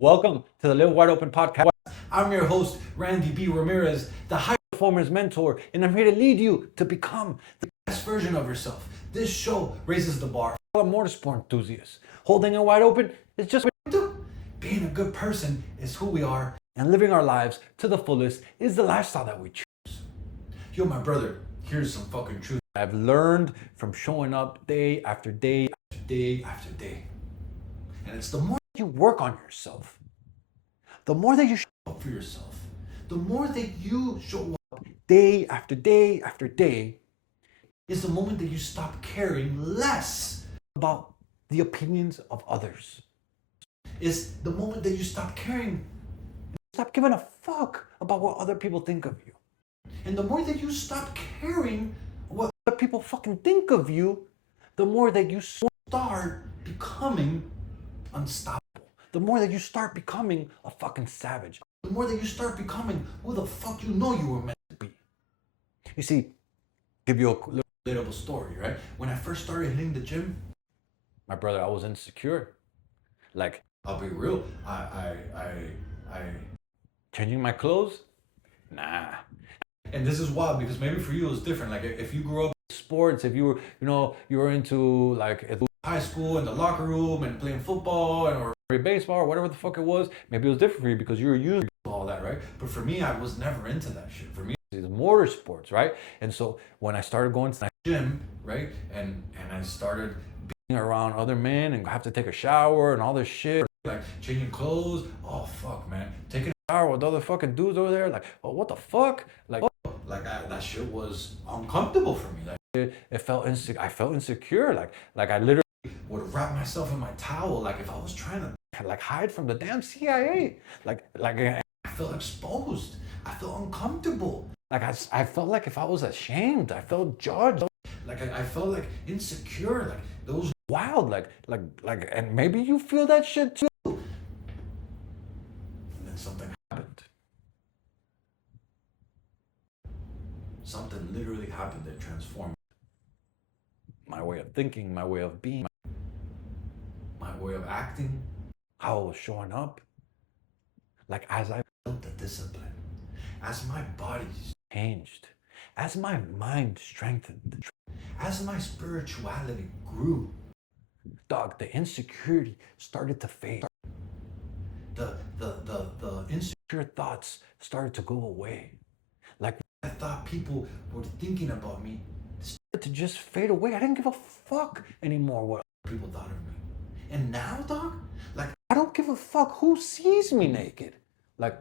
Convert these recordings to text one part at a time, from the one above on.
Welcome to the Live Wide Open podcast. I'm your host, Randy B. Ramirez, the high Performance mentor, and I'm here to lead you to become the best version of yourself. This show raises the bar. motorsport enthusiast. Holding it wide open is just what we do. Being a good person is who we are, And living our lives to the fullest is the lifestyle that we choose. Yo, my brother, here's some fucking truth. I've learned from showing up day after day. Day after day. And it's the more You work on yourself, the more that you show up for yourself, the more that you show up, day after day after day is the moment that you stop caring less. about the opinions of others. Is the moment that you stop caring. Stop giving a fuck about what other people think of you. And the more that you stop caring what Other people fucking think of you, the more that you start becoming unstoppable. the more that you start becoming a fucking savage. The more that you start becoming who the fuck you know you were meant to be. You see, give you a little, Relatable story, right? When I first started hitting the gym, my brother, I was insecure. Like I'll be real, I changing my clothes? Nah. and this is wild because maybe for you it was different. Like if you grew up Sports, if you were, you were into like in high school in the locker room and playing football or baseball or whatever the fuck it was, maybe it was different for you because you were used to all that, right? But for me, I was never into that shit. For me, the motorsports, right? And so when I started going to the gym, right? And I started being around other men and have to take a shower and all this shit, like changing clothes. Oh fuck, man. Taking shower with other fucking dudes over there, like, oh, what the fuck? Like, that shit was uncomfortable for me. Like it felt I felt insecure. Like I literally would wrap myself in my towel. Like if I was trying to, like hide from the damn CIA. Like I felt exposed. I felt uncomfortable. I felt like if I was ashamed, I felt judged. Like I felt like insecure. Like those Wild, and maybe you feel that shit too. and then something happened. Something literally happened that transformed My way of thinking, my way of being, my way of acting. how I was showing up. Like as I Built the discipline. As my body changed, as my mind strengthened, as my spirituality grew, dog, the insecurity started to fade. the insecure Your thoughts started to go away. Like I thought people were thinking about me, to just fade away. I didn't give a fuck anymore what people thought of me. And now, dog, like I don't give a fuck who sees me naked. Like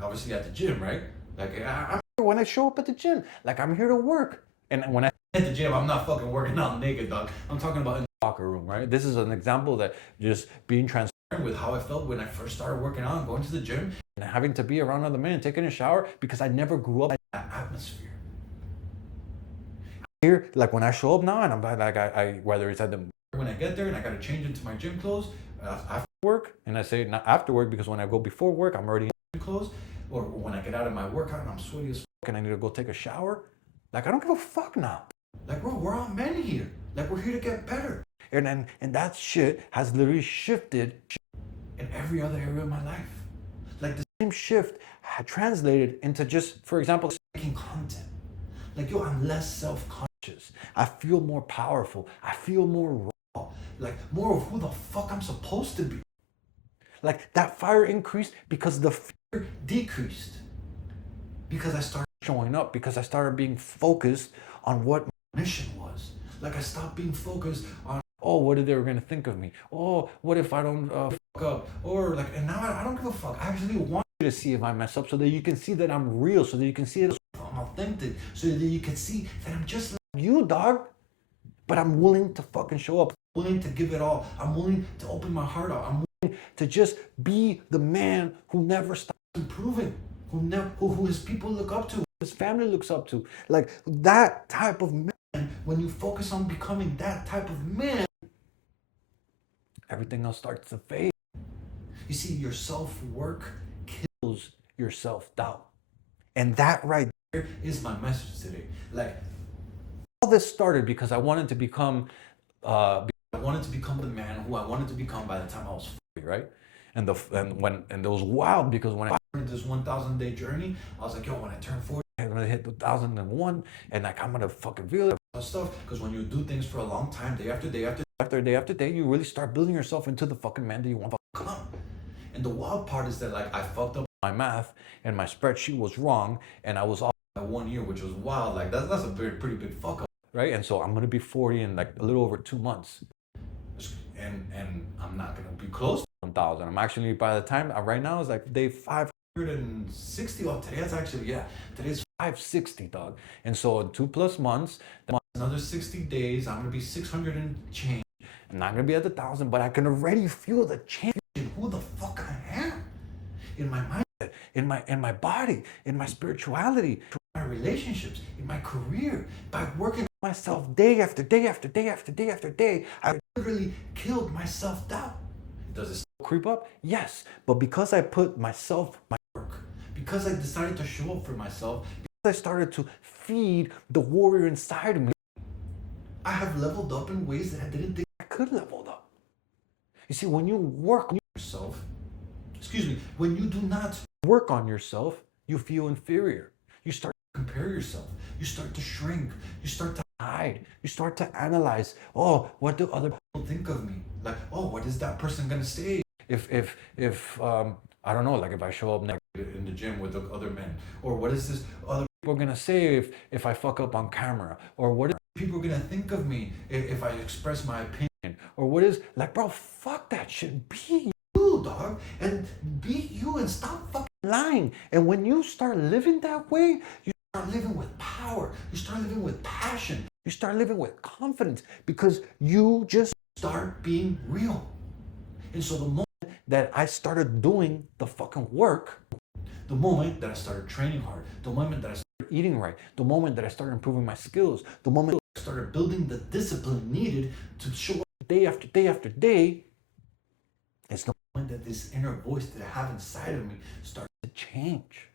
obviously at the gym, right? Like I'm when I show up at the gym, like I'm here to work. And when I at the gym, I'm not fucking working out naked, dog. I'm talking about in locker room, right? This is an example that just being transparent with how I felt when I first started working out and going to the gym and having to be around other men, taking a shower because I never grew up in that atmosphere. here. Like when I show up now, and I'm like I whether it's at the When I get there and I gotta change into my gym clothes after work, and I say not after work because when I go before work, I'm already gym clothes, or when I get out of my workout and I'm sweaty as fuck, and I need to go take a shower. Like I don't give a fuck now. like bro, we're all men here. Like we're here to get better. And that shit has literally shifted In every other area of my life. Like the same shift had translated into just, for example, making content. Like yo, I'm less self-conscious. I feel more powerful. I feel more raw. Like more of who the fuck I'm supposed to be. Like that fire increased because the fear Decreased. Because I started showing up, because I started being focused on what, mission was. Like I stopped being focused on oh, what are they gonna think of me? Oh, what if I don't fuck up? Or like, and now I don't give a fuck. I actually want to see if I mess up so that you can see that I'm real, so that you can see that I'm authentic, so that you can see that I'm just like you, dog. But I'm willing to fucking show up, willing to give it all. I'm willing to open my heart out. I'm willing to just be the man who never stops improving, who his people look up to, his family looks up to. Like that type of man. and when you focus on becoming that type of man, Everything else starts to fade. you see your self-work Kills your self-doubt. And that right there is my message today. Like all this started because I wanted to become I wanted to become the man who I wanted to become by the time I was 40, right? And it was wild because when I started this 1,000-day journey, I was like, yo, when I turn 40, I'm gonna hit 2001, and like I'm gonna fucking feel it. Stuff, because when you do things for a long time, day after day after day, you really start building yourself into the fucking man that you want to become. And the wild part is that like I fucked up my math and my spreadsheet was wrong, and I was off by 1 year, which was wild. Like that's a pretty big fuck up, right? And so I'm gonna be 40 in like a little over 2 months, and I'm not gonna be close to 1,000. I'm actually, by the time right now is like day 560. Oh, today it's actually, yeah, today's 560, dog. And so in 2+ months, another 60 days, I'm gonna be 600 and change. I'm not gonna be at 1,000, but I can already feel the change in who the fuck I am, in my mind, in my body, in my spirituality, my relationships, in my career, by working myself day after day after day after day after day. I literally killed my self-doubt. Does it creep up? Yes, but because I put myself, my work, because I decided to show up for myself, because I started to feed the warrior inside of me, I have leveled up in ways that I didn't think I could level up. You see, when you work on yourself, when you do not work on yourself, you feel inferior. You start to compare yourself. You start to shrink. You start to hide. You start to analyze. Oh, what do other people think of me? Like, oh, what is that person gonna say? If I don't know, like if I show up next in the gym with the other men, or what is this other people gonna say if I fuck up on camera, or what are people gonna think of me if I express my opinion, or what is like, bro, fuck that shit. Be you, dog, and be you, and stop fucking lying. And when you start living that way, you start living with power. You start living with passion. You start living with confidence because you just start being real. And so the moment that I started doing the fucking work, the moment that I started training hard, the moment that I started eating right, the moment that I started improving my skills, the moment I started building the discipline needed to show up day after day after day, it's the moment that this inner voice that I have inside of me starts to change.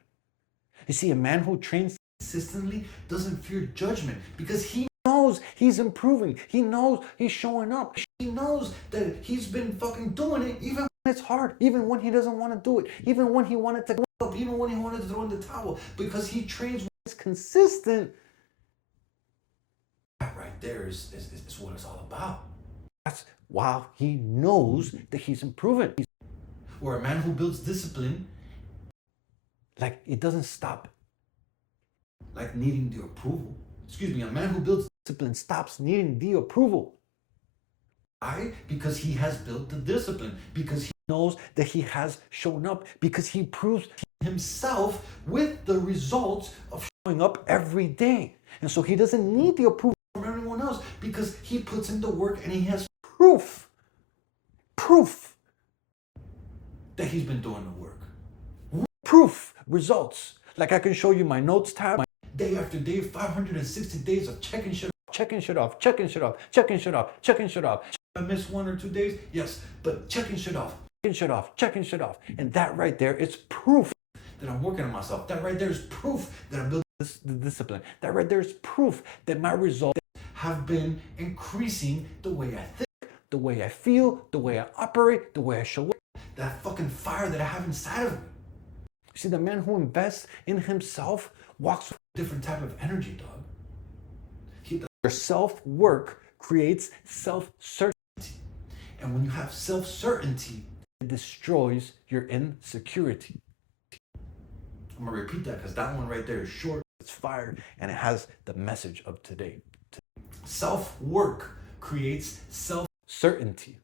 You see, a man who trains consistently doesn't fear judgment because he knows he's improving. He knows he's showing up. He knows that he's been fucking doing it even when it's hard, even when he doesn't want to do it, even when he wanted to go up, even when he wanted to throw in the towel, because he trains it's consistent. That right there is what it's all about. That's why he knows that he's improving. Or a man who builds discipline, like it doesn't stop. Like needing the approval. Excuse me, a man who builds discipline stops needing the approval. Why? Because he has built the discipline. Because he knows that he has shown up. Because he proves himself with the results of showing up every day. And so he doesn't need the approval from everyone else because he puts in the work and he has proof that he's been doing the work. Proof, results. Like I can show you my notes tab. Day after day, 560 days of checking shit off. I miss 1 or 2 days, yes, but checking shit off. And that right there is proof that I'm working on myself. That right there is proof that I'm building the discipline. That right there is proof that my results have been increasing the way I think, the way I feel, the way I operate, the way I show up. That fucking fire that I have inside of me. See, the man who invests in himself walks with a different type of energy, dog. Your self-work creates self-certainty. And when you have self-certainty, it destroys your insecurity. I'm going to repeat that because that one right there is short. It's fire and it has the message of today. Self-work creates self-certainty.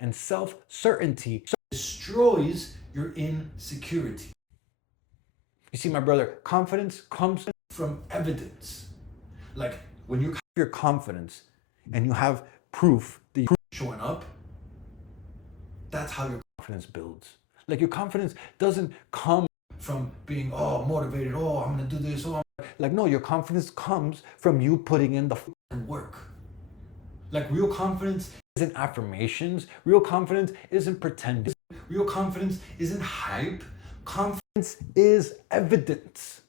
And self-certainty destroys your insecurity. You see, my brother, confidence comes from evidence. Like when you have your confidence and you have proof that you're showing up, that's how your confidence builds. Like your confidence doesn't come from being motivated, I'm gonna do this, like no, your confidence comes from you putting in the work. Like real confidence isn't affirmations, real confidence isn't pretending, real confidence isn't hype. Confidence is evidence.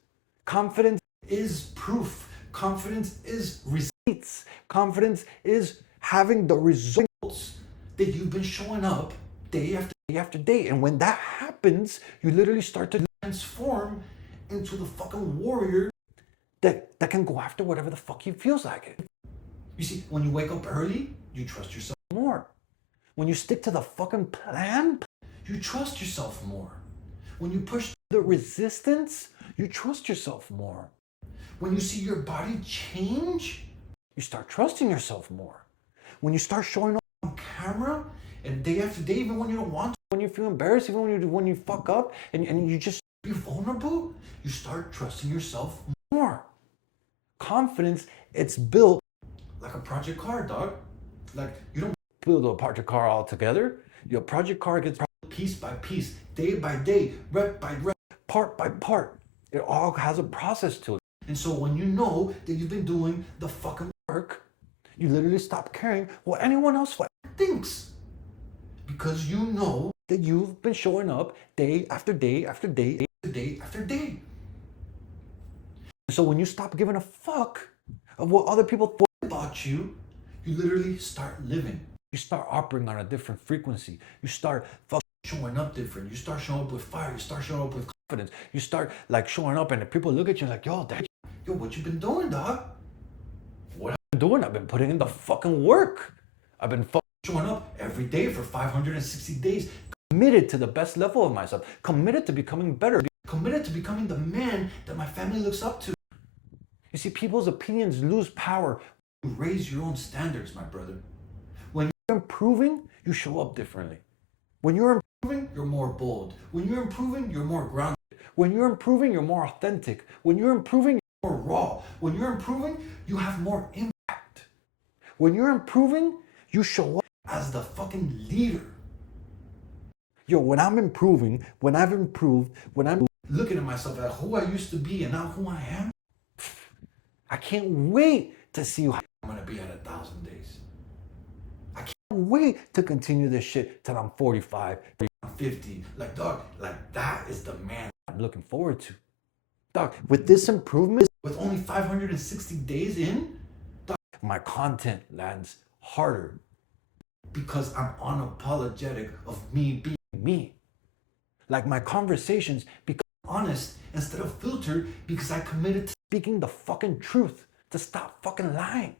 Confidence is proof. Confidence is receipts. Confidence is having the results that you've been showing up day after day after day. And when that happens, you literally start to transform into the fucking warrior that can go after whatever the fuck he feels like it. You see, when you wake up early, you trust yourself more. When you stick to the fucking plan, you trust yourself more. When you push the resistance, you trust yourself more. When you see your body change, you start trusting yourself more. When you start showing up on camera and day after day, even when you don't want to, when you feel embarrassed, even when you fuck up and you just be vulnerable, you start trusting yourself more. Confidence, it's built like a project car, dog. Like you don't build a project car all together. Your project car gets piece by piece, day by day, rep by rep, part by part. It all has a process to it. And so when you know that you've been doing the fucking work, you literally stop caring what anyone else thinks. Because you know that you've been showing up day after day after day after day after day. So when you stop giving a fuck of what other people thought about you, you literally start living. You start operating on a different frequency. You start showing up different. You start showing up with fire. You start showing up with confidence. You start like showing up and the people look at you like, yo, what you been doing, dog? What I've been doing? I've been putting in the fucking work. I've been showing up every day for 560 days. Committed to the best level of myself. Committed to becoming better. Committed to becoming the man that my family looks up to. You see, people's opinions lose power. You raise your own standards, my brother. When you're improving, you show up differently. When you're improving, you're more bold. When you're improving, you're more grounded. When you're improving, you're more authentic. When you're improving, you're more raw. When you're improving, you have more impact. When you're improving, you show up as the fucking leader. Yo, when I'm improving, when I've improved, when I'm looking at myself at who I used to be and now who I am, I can't wait to see how I'm gonna be at 1,000 days. I can't wait to continue this shit till I'm 45, 50. Like, dog, like that is the man I'm looking forward to. Dog, with this improvement, with only 560 days in, dog, my content lands harder. Because I'm unapologetic of me being me. Like my conversations become honest instead of filtered because I committed to speaking the fucking truth, to stop fucking lying,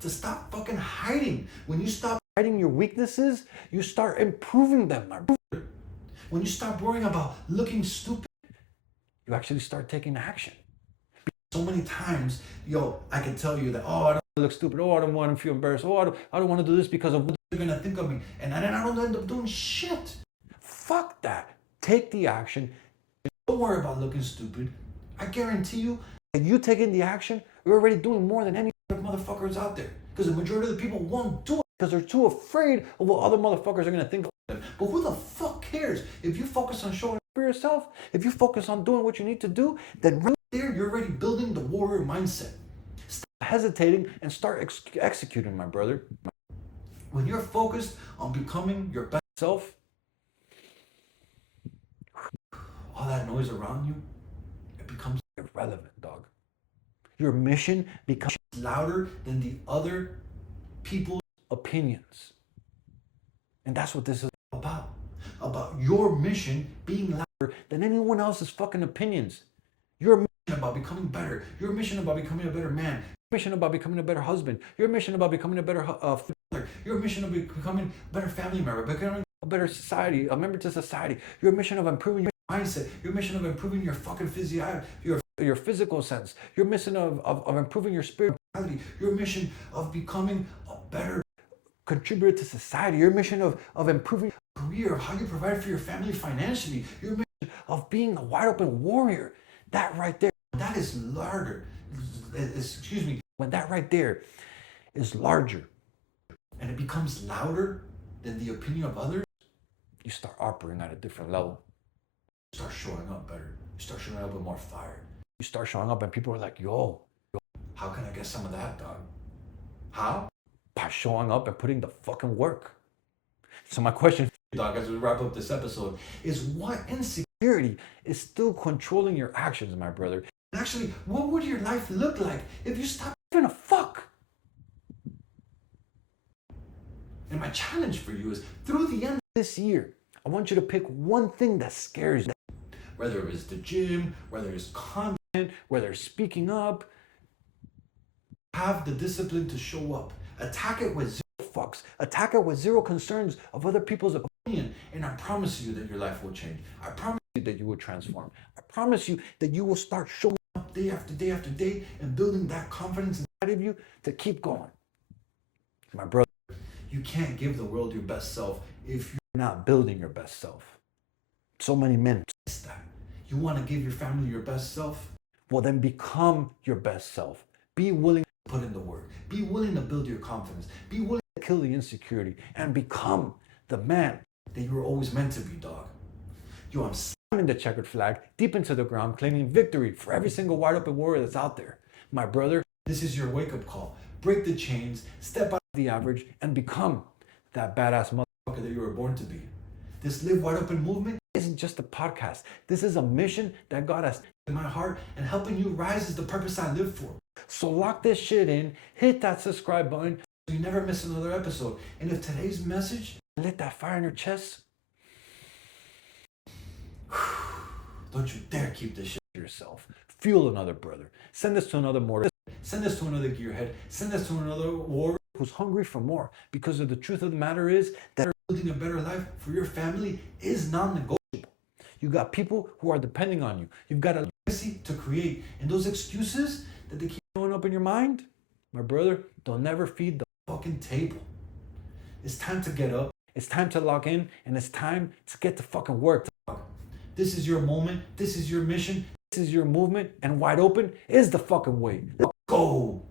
to stop fucking hiding. When you stop hiding your weaknesses, you start improving them, my brother. When you stop worrying about looking stupid, you actually start taking action. So many times, yo, I can tell you that, oh, I don't look stupid, oh, I don't want to feel embarrassed, oh, I don't want to do this because of what they're gonna think of me, and then I don't end up doing shit. Fuck that. Take the action. Don't worry about looking stupid. I guarantee you, if you taking the action, you're already doing more than any motherfuckers out there. Because the majority of the people won't do it. Because they're too afraid of what other motherfuckers are gonna think of them. But who the fuck cares? If you focus on showing up for yourself, if you focus on doing what you need to do, then right there, you're already building the warrior mindset. Stop hesitating and start executing, my brother. When you're focused on becoming your best self, all that noise around you, it becomes irrelevant, dog. Your mission becomes louder than the other people's opinions. And that's what this is about. About your mission being louder than anyone else's fucking opinions. Your mission about becoming better. Your mission about becoming a better man. Your mission about becoming a better husband. Your mission about becoming a better father. Your mission of becoming a better family member. Becoming a better society, a member to society. Your mission of improving your mindset. Your mission of improving your fucking physiology. Your physical sense. Your mission of improving your spirituality. Your mission of becoming a better contributor to society. Your mission of improving career, of how you provide for your family financially. Your mission of being a wide open warrior. That right there. That is larger. Excuse me. When that right there is larger. And it becomes louder than the opinion of others. You start operating at a different level. You start showing up better. You start showing up with more fire. You start showing up and people are like, yo. How can I get some of that, dog? How? By showing up and putting the fucking work. So my question, dog, as we wrap up this episode, is what insecurity is still controlling your actions, my brother. Actually, what would your life look like if you stopped giving a fuck? And my challenge for you is, through the end of this year, I want you to pick one thing that scares you. Whether it's the gym, whether it's content, Whether it's speaking up, have the discipline to show up. Attack it with fucks. Attack it with zero concerns of other people's opinion, and I promise you that your life will change. I promise you that you will transform. I promise you that you will start showing up day after day after day and building that confidence inside of you to keep going. My brother, you can't give the world your best self if you're not building your best self. So many men miss that. You want to give your family your best self? Well, then become your best self. Be willing to put in the work. Be willing to build your confidence. Be willing to kill the insecurity and become the man that you were always meant to be, dog. Yo, I'm slamming the checkered flag deep into the ground, claiming victory for every single wide open warrior that's out there. My brother, this is your wake-up call. Break the chains, step out of the average, and become that badass motherfucker that you were born to be. This Live Wide Open movement isn't just a podcast. This is a mission that God has in my heart, and helping you rise is the purpose I live for. So lock this shit in, hit that subscribe button so you never miss another episode. And if today's message lit that fire in your chest, don't you dare keep this shit to yourself. Fuel another brother. Send this to another mortar. Send this to another gearhead. Send this to another warrior who's hungry for more. Because of the truth of the matter is that building a better life for your family is non-negotiable. You got people who are depending on you. You've got a legacy to create. And those excuses that they keep showing up in your mind, my brother, they'll never feed the fucking table. It's time to get up. It's time to lock in, and it's time to get to fucking work. This is your moment. This is your mission. This is your movement, and wide open is the fucking way. Let's go.